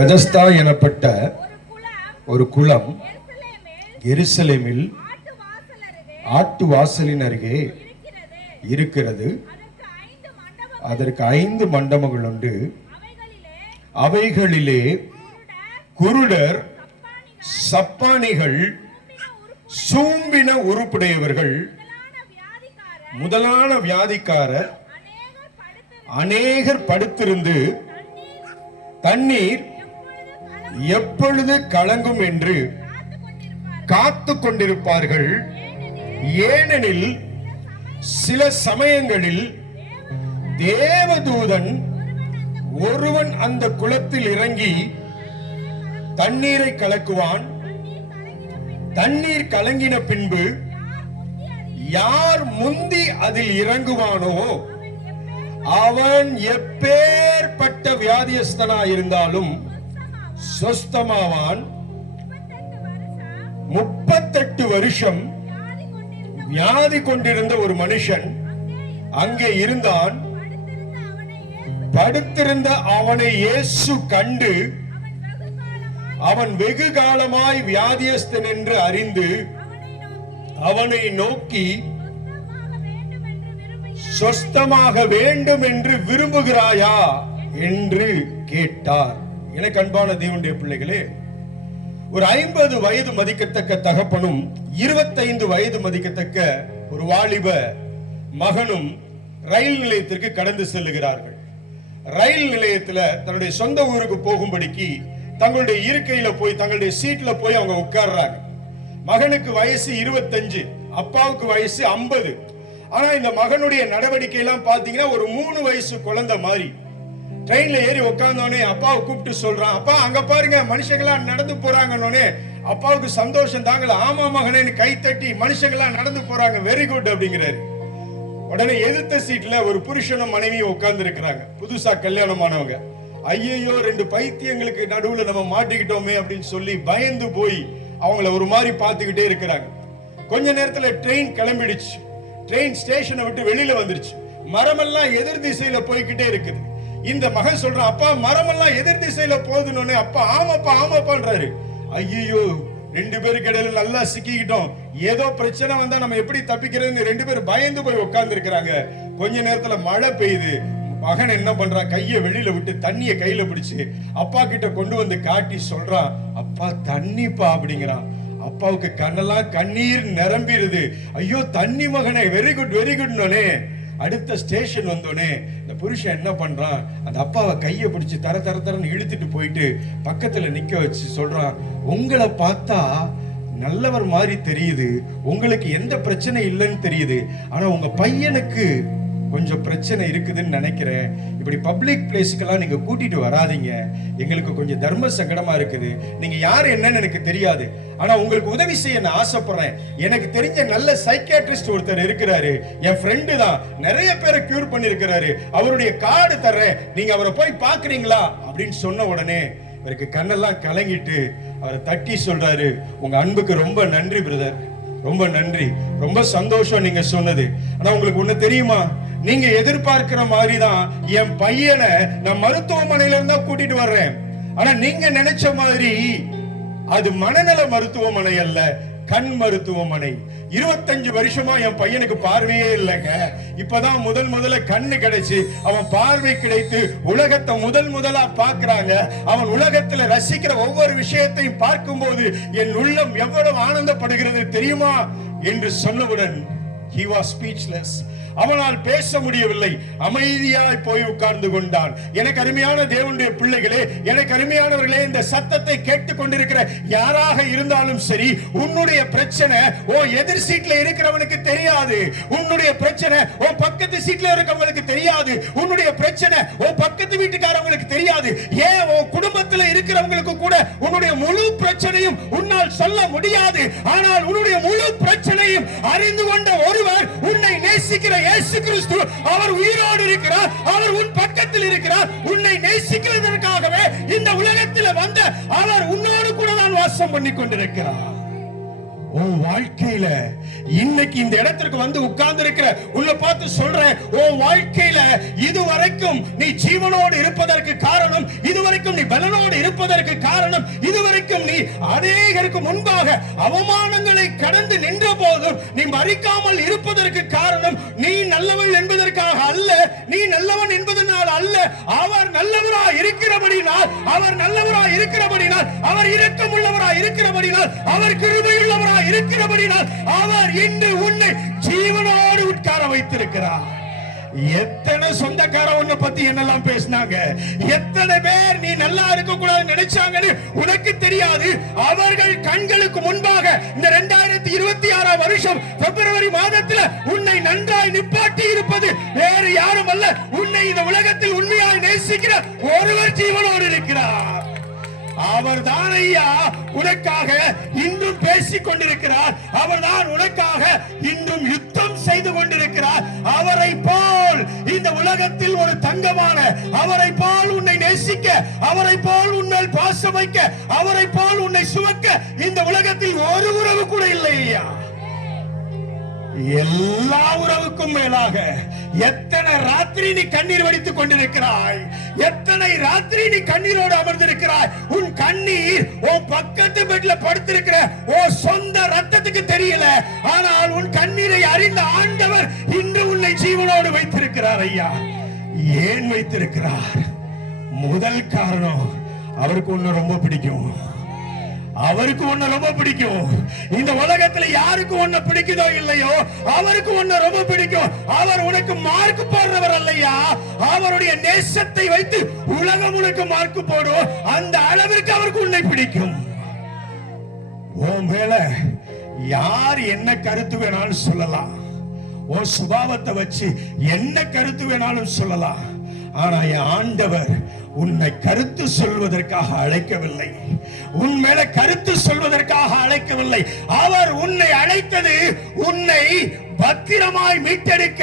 Bethesda எனப்பட்ட ஒரு குளம் எருசலேமில் ஆட்டு வாசலின் அருகே இருக்கிறது. அதற்கு 5 மண்டபங்கள் உண்டு. அவைகளிலே குருடர், சப்பானிகள், சூம்பின உருப்புடையவர்கள் முதலான வியாதிக்காரர் அநேகர் படுத்திருந்து தண்ணீர் எப்பொழுது கலங்கும் என்று காத்து கொண்டிருப்பார்கள். ஏனெனில் சில சமயங்களில் தேவதூதன் ஒருவன் அந்த குளத்தில் இறங்கி தண்ணீரை கலக்குவான். தண்ணீர் கலங்கின பின்பு யார் முந்தி அதில் இறங்குவானோ அவன் எப்பேற்பட்ட வியாதியஸ்தனாயிருந்தாலும் சொஸ்தமாவான். 38 வருஷம் வியாதி கொண்டிருந்த ஒரு மனுஷன் அங்கே இருந்தான். படுத்திருந்த அவனை இயேசு கண்டு அவன் வெகு காலமாய் வியாதியஸ்தன் என்று அறிந்து அவனை நோக்கி, சொஸ்தமாக வேண்டும் என்று விரும்புகிறாயா என்று கேட்டார். எனக்கு அன்பான தேவனுடைய பிள்ளைகளே, ஒரு 50 வயது மதிக்கத்தக்க தகப்பனும் 25 வயது மதிக்கத்தக்க ஒரு வாலிப மகனும் ரயில் நிலையத்திற்கு கடந்து செல்லுகிறார்கள். ரயில் நிலையத்தில் தன்னுடைய சொந்த ஊருக்கு போகும்படிக்கு தங்களுடைய இருக்கையில போய் தங்களுடைய சீட்ல போய் அவங்க உட்கார்றாங்க. மகனுக்கு வயசு 25, அப்பாவுக்கு வயசு 50. ஆனா இந்த மகனுடைய நடவடிக்கை எல்லாம் பாத்தீங்கன்னா ஒரு 3 வயசு குழந்தை மாதிரி. ட்ரெயின்ல ஏறி உட்கார்ந்தோடனே அப்பாவை கூப்பிட்டு சொல்றான், அப்பா அங்க பாருங்க மனுஷங்களாம் நடந்து போறாங்கன்னே அப்பாவுக்கு சந்தோஷம் தாங்கல. ஆமா மகனே கை தட்டி மனுஷங்களாம் நடந்து போறாங்க, வெரி குட் அப்படிங்கிறாரு. உடனே எதிர்த்த சீட்ல ஒரு புருஷனும் மனைவியும் உட்கார்ந்து இருக்கிறாங்க, புதுசா கல்யாணமானவங்க. ஐயோ 2 பைத்தியங்களுக்கு நடுவுல நம்ம மாட்டிக்கிட்டோமே அப்படின்னு சொல்லி பயந்து போய் அவங்கள ஒரு மாதிரி பார்த்துக்கிட்டே இருக்கிறாங்க. கொஞ்ச நேரத்துல ட்ரெயின் கிளம்பிடுச்சு. ட்ரெயின் ஸ்டேஷனை விட்டு வெளியில வந்துருச்சு. மரமெல்லாம் எதிர் திசையில போய்கிட்டே இருக்குது. இந்த மகன் சொல்றான், அப்பா மரமெல்லாம் எதிர் திசையில போகுதுன்னு. அப்பா ஆமாப்பா ஆமாப்பான்றாரு. ஐயோ 2 பேருக்கு இடையில நல்லா சிக்கிக்கிட்டோம், ஏதோ பிரச்சனை வந்தா நம்ம எப்படி தப்பிக்கிறதுன்னு 2 பேரும் பயந்து போய் உட்கார்ந்து இருக்கிறாங்க. கொஞ்ச நேரத்துல மழை பெய்யுது. மகன் என்ன பண்றான், கையை வெளியில விட்டு தண்ணியை கையில பிடிச்சு அப்பா கிட்ட கொண்டு வந்து காட்டி சொல்றான், அப்பா தண்ணிப்பா அப்படிங்கிறான். அப்பாவுக்கு கண்ணெல்லாம் கண்ணீர் நிரம்பிடுது. ஐயோ தண்ணி மகனே, வெரி குட் வெரி குட்னே. அடுத்த ஸ்டேஷன் வந்தோடனே இந்த புருஷன் என்ன பண்றான், அந்த அப்பாவை கையை பிடிச்சு தர தர தரன்னு இழுத்துட்டு போயிட்டு பக்கத்துல நிக்க வச்சு சொல்றான், உங்களை பார்த்தா நல்லவர் மாதிரி தெரியுது, உங்களுக்கு எந்த பிரச்சனை இல்லைன்னு தெரியுது, ஆனா உங்க பையனுக்கு கொஞ்சம் பிரச்சனை இருக்குதுன்னு நினைக்கிறேன். இப்படி பப்ளிக் பிளேஸ்க்கெல்லாம் நீங்க கூட்டிட்டு வராதீங்க, எங்களுக்கு கொஞ்சம் தர்ம சங்கடமா இருக்குது. நீங்க யாரு என்னன்னு எனக்கு தெரியாது, ஆனா உங்களுக்கு உதவி செய்ய நான் ஆசைப்படுறேன். எனக்கு தெரிஞ்ச நல்ல சைக்கியாட்ரிஸ்ட் ஒருத்தர் இருக்கிறாரு, என் ஃப்ரெண்டு தான், நிறைய பேரை கியூர் பண்ணிருக்கிறாரு, அவருடைய கார்டு தர்றேன், நீங்க அவரை போய் பாக்குறீங்களா அப்படின்னு சொன்ன உடனே இவருக்கு கண்ணெல்லாம் கலங்கிட்டு அவரை தட்டி சொல்றாரு, உங்க அன்புக்கு ரொம்ப நன்றி பிரதர், ரொம்ப நன்றி, ரொம்ப சந்தோஷம் நீங்க சொன்னது. ஆனா உங்களுக்கு ஒண்ணு தெரியுமா, நீங்க எதிர்பார்க்கிற மாதிரிதான் என் பையனை நான் மருத்துவமனையில இருந்தா கூட்டிட்டு வர்றேன். ஆனா நீங்க நினைச்ச மாதிரி அது மனநல மருத்துவமனை அல்ல, கண் மருத்துவமனை. 25 வருஷமா என் பையனுக்கு பார்வையே இல்லைங்க. இப்பதான் முதல்ல கண்ணு கிடைச்சு அவன் பார்வை கிடைத்து உலகத்தை முதலா பார்க்கிறாங்க. அவன் உலகத்துல ரசிக்கிற ஒவ்வொரு விஷயத்தையும் பார்க்கும்போது என் உள்ளம் எவ்வளவு ஆனந்தப்படுகிறது தெரியுமா என்று சொன்னவுடன் he was speechless. அவனால் பேச முடியவில்லை, அமைதியாய் போய் உட்கார்ந்து கொண்டான். எனக்கு அருமையான தேவனுடைய பிள்ளைகளே, எனக்கு அருமையானவர்களே, இந்த சத்தத்தை கேட்டுக் கொண்டிருக்கிற யாராக இருந்தாலும் சரி, உன்னுடைய பிரச்சனை உன் எதிர் சீட்ல இருக்கிறவனுக்கு தெரியாது, உன்னுடைய பிரச்சனை உன் பக்கத்து சீட்ல இருக்கவங்களுக்கு தெரியாது, உன்னுடைய பிரச்சனை உன் பக்கத்து வீட்டுக்காரவங்களுக்கு தெரியாது, ஏன் உன் குடும்பத்துல இருக்கிறவங்களுக்கு கூட உன்னுடைய முழு பிரச்சனையும் உன்னால் சொல்ல முடியாது. ஆனால் உன்னுடைய முழு பிரச்சனையும் அறிந்து கொண்ட ஒருவர் உன்னை நேசிக்கிற இயேசு கிறிஸ்து, அவர் உயிரோடு இருக்கிறார், அவர் உன் பக்கத்தில் இருக்கிறார். உன்னை நேசிக்கிறதற்காகவே இந்த உலகத்தில் வந்த அவர் உன்னோடு கூட தான் வாசம் பண்ணி கொண்டிருக்கிறார். உன் வாழ்க்கையில இன்னைக்கு இந்த இடத்திற்கு வந்து உட்கார்ந்து இருக்கிற உன்னை பார்த்து சொல்றேன், உன் வாழ்க்கையில இதுவரைக்கும் நீ ஜீவனோடு இருப்பதற்கு காரணம், இதுவரை இதுவரைக்கும் நீ பலனோடு இருப்பதற்கு காரணம், இதுவரைக்கும் நீ அநேகருக்கு முன்பாக அவமானங்களை கடந்து நின்ற போதும் நீ மறிக்காமல் இருப்பதற்கு காரணம், நீ நல்லவள் என்பதற்காக அல்ல, நீ நல்லவன் என்பதனால் அல்ல. அவர் நல்லவராய் இருக்கிறபடினால், அவர் நல்லவராய் இருக்கிறபடினால், அவர் இரக்கமுள்ளவராய் இருக்கிறபடினால், அவர் கிருபையுள்ளவராய் இருக்கிறபடினால் அவர் இன்று உன்னை ஜீவனோடு உட்கார வைத்திருக்கிறார். எத்தனை சொந்தக்கார உன்னை பத்தி என்னெல்லாம் பேசினாங்க, எத்தனை பேர் நீ நல்லா இருக்க கூடாது நினைச்சாங்கன்னு உனக்கு தெரியாது. அவர்கள் கண்களுக்கு முன்பாக இந்த 2026 வருஷம் பிப்ரவரி மாதத்தில் உன்னை நன்றாய் நிப்பாட்டி இருப்பது வேறு யாரும் அல்ல, உன்னை இந்த உலகத்தில் உண்மையாய் நேசிக்கிற ஒருவர் ஜீவனோடு இருக்கிறார். அவர் தான் ஐயா உனக்காக இன்றும் பேசிக் கொண்டிருக்கிறார். அவர் தான் உனக்காக இன்றும் யுத்தம் செய்து கொண்டிருக்கிறார். அவரை போல் இந்த உலகத்தில் ஒரு தங்கமான, அவரை போல் உன்னை நேசிக்க, அவரை போல் உன்னால் பாசம் வைக்க, அவரை போல் உன்னை சுமக்க இந்த உலகத்தில் ஒரு உறவு கூட இல்லை ஐயா. எல்லா உறவுக்கும் மேலாக எத்தனை ராத்திரி நீ கண்ணீர் வடித்துக் கொண்டிருக்கிறாய், எத்தனை ராத்திரி நீ கண்ணீரோடு அமர்ந்திருக்கிறாய். உன் கண்ணீர் உன் பக்கத்து பெட்ல படுத்திருக்கிற உன் சொந்த ரத்தத்துக்கு தெரியல, ஆனால் உன் கண்ணீரை அறிந்த ஆண்டவர் இன்று உன்னை ஜீவனோடு வைத்திருக்கிறார் ஐயா. ஏன் வைத்திருக்கிறார்? முதல் காரணம், அவருக்கு உன்னை ரொம்ப பிடிக்கும். அவருக்கு உன்னை ரொம்ப பிடிக்கும். இந்த உலகத்துல யாருக்கு உன்னை பிடிக்குதோ இல்லையோ, அவருக்கு உன்னை ரொம்ப பிடிக்கும். அவர் உனக்கு மார்க் போடுறவர் அல்லையா, அவருடைய நேசத்தை வைத்து உலகம் உனக்கு மார்க் போடும். அந்த அளவிற்கு அவருக்கு உன்னை பிடிக்கும். உன் மேல யார் என்ன கருத்து வேணாலும் சொல்லலாம், உன் சுபாவத்தை வச்சு என்ன கருத்து வேணாலும் சொல்லலாம். ஆனா என் ஆண்டவர் உன்னை கருத்து சொல்வதற்காக அழைக்கவில்லை, உன் மேல கருத்து சொல்வதற்காக அழைக்கவில்லை. அவர் உன்னை அழைத்தது உன்னை பத்திரமாய் மீட்டெடுக்க,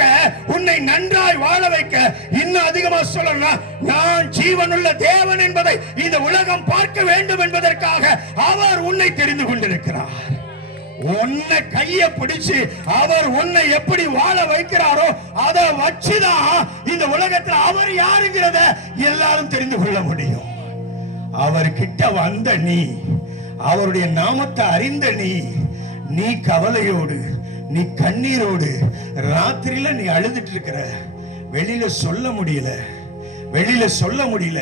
உன்னை நன்றாய் வாழ வைக்க. இன்னும் அதிகமா சொல்லணும், நான் ஜீவனுள்ள தேவன் என்பதை இந்த உலகம் பார்க்க வேண்டும் என்பதற்காக அவர் உன்னை தெரிந்து கொண்டிருக்கிறார். உன்னை கைய பிடிச்சு அவர் உன்னை எப்படி வாழ வைக்கிறாரோ அதை வச்சுதான் இந்த உலகத்தில் அவர் யாருங்கிறத எல்லாரும் தெரிந்து கொள்ள முடியும். அவர் கிட்ட வந்த நீ, அவருடைய நாமத்தை அறிந்த நீ கவலையோடு, நீ கண்ணீரோடு ராத்திரியில நீ அழுதுட்டு இருக்கிற, வெளியில சொல்ல முடியல, வெளியில சொல்ல முடியல.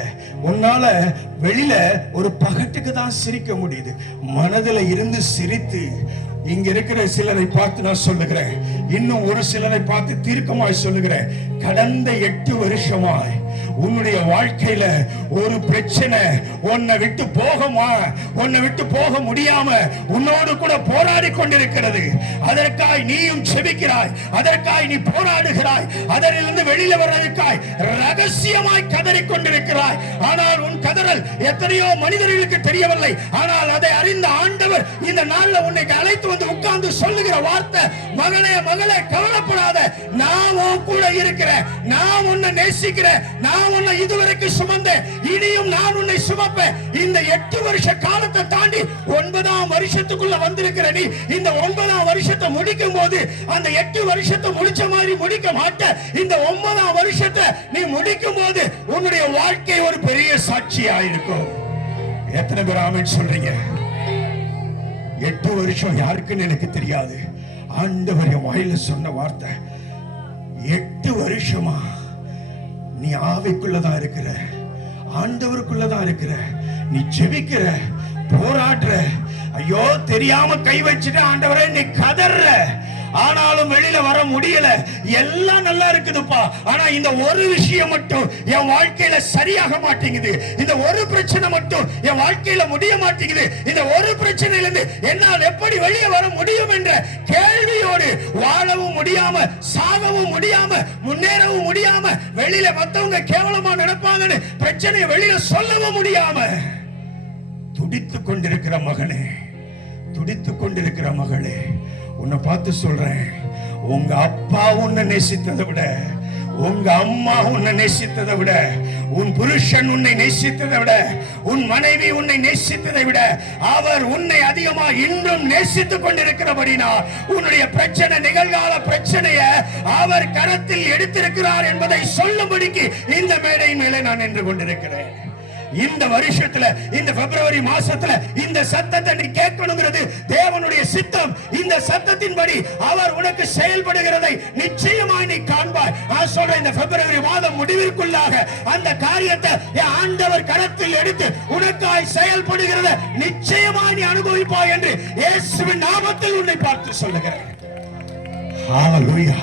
உன்னால வெளியில ஒரு பகட்டுக்கு தான் சிரிக்க முடியுது, மனதில் இருந்து சிரித்து. இங்க இருக்கிற சிலரை பார்த்து நான் சொல்லுகிறேன், இன்னும் ஒரு சிலரை பார்த்து தீர்க்கமாய் சொல்லுகிறேன். கடந்த 8 வருஷமாய் உன்னுடைய வாழ்க்கையில ஒரு பிரச்சனை உன்னை விட்டு போக முடியாம உன்னோடு கூட போராடி கொண்டிருக்கிறது. அதற்காய் நீயும் செபிக்கிறாய், அதற்காய் நீ போராடுகிறாய், அதிலிருந்து வெளியில வர்றதுக்காய் ரகசியமாய் கதறிக் கொண்டிருக்கிறாய். ஆனால் உன் கதறல் எத்தனையோ மனிதர்களுக்கு தெரியவில்லை. ஆனால் அதை அறிந்த ஆண்டவர் இந்த நாள்ல உன்னை அழைத்து வந்து உட்கார்ந்து சொல்லுகிற வார்த்தை, மகனே மகளே கவலைப்படாத, நான் உன் கூட இருக்கிறேன், நான் உன்னை நேசிக்கிறேன், நான் உன்னை இதுவரைக்கும் சுமந்தேன், இனியும் நான் உன்னை சுமப்பேன். இந்த 8 வருஷ காலத்தை தாண்டி 9ஆம் வருஷத்துக்குள்ள வந்திருக்கிற நீ, இந்த 9ஆம் வருஷத்தை முடிக்கும் போது அந்த 8 வருஷத்தை முடிச்ச மாதிரி முடிக்க மாட்ட. இந்த 9ஆம் வருஷத்தை நீ முடிக்கும் போது உன்னுடைய வாழ்க்கை ஒரு பெரிய சாட்சியா இருக்கும். எத்தனை பேர் ஆமென் சொல்றீங்க? 8 வருஷம் யாருக்குன்னு எனக்கு தெரியாது. ஆண்டவர் என் வாயில சொன்ன வார்த்தை, 8 வருஷமா நீ ஆவிக்குள்ளதான் இருக்கிற, ஆண்டவருக்குள்ளதான் இருக்கிற, நீ ஜெபிக்கிற, போராடுற, ஐயோ தெரியாம கை வச்சுட்டு ஆண்டவரே நீ கதற, ஆனாலும் வெளியில வர முடியல. எல்லாம் நல்லா இருக்குதுப்பா, ஆனா இந்த ஒரு விஷயம் மட்டும் என் வாழ்க்கையில சரியாக மாட்டேங்குது, இந்த ஒரு பிரச்சனை மட்டும் என் வாழ்க்கையில முடிய மாட்டேங்குது, இந்த ஒரு பிரச்சனையில இருந்து என்னால் எப்படி வெளியே வர முடியும் என்ற கேள்வியோடு வாழவும் முடியாம, சாகவும் முடியாம, முன்னேறவும் முடியாம, வெளியில மத்தவங்க கேவலமா நடப்பாங்கன்னு பிரச்சனையை வெளியில சொல்லவும் முடியாம துடித்துக் கொண்டிருக்கிற மகனே, துடித்துக் கொண்டிருக்கிற மகளே, உன்னை பார்த்து சொல்றேன், உங்க அப்பா உன்னை நேசித்ததை விட, உங்க அம்மா உன்னை நேசித்ததை விட, உன் புருஷன் உன்னை நேசித்ததை விட, உன் மனைவி உன்னை நேசித்ததை விட அவர் உன்னை அதிகமா இன்றும் நேசித்துக் கொண்டிருக்கிறபடினா உன்னுடைய பிரச்சனை, நிகழ்கால பிரச்சனைய அவர் கரத்தில் எடுத்திருக்கிறார் என்பதை சொல்லும்படிக்கு இந்த மேடை மேலே நான் நின்று கொண்டிருக்கிறேன். இந்த வருஷத்துல, இந்த பிப்ரவரி மாசத்துல இந்த சத்தத்தை நீ கேட்கணுங்கிறது தேவனுடைய சித்தம். இந்த சத்தத்தின்படி அவர் உனக்கு செயல்படுகிறதை நிச்சயமாய் நீ காண்பாய். நான் சொல்றேன், இந்த பிப்ரவரி மாதம் முடிவிற்குள்ளாக அந்த காரியத்தை ஆண்டவர் கரத்தில் எடுத்து உனக்காய் செயல்படுகிறதை நிச்சயமாய் நீ அனுபவிப்பாய் என்று இயேசுவின் நாமத்தில் உன்னை பார்த்து சொல்லுகிறேன். ஹalleluya.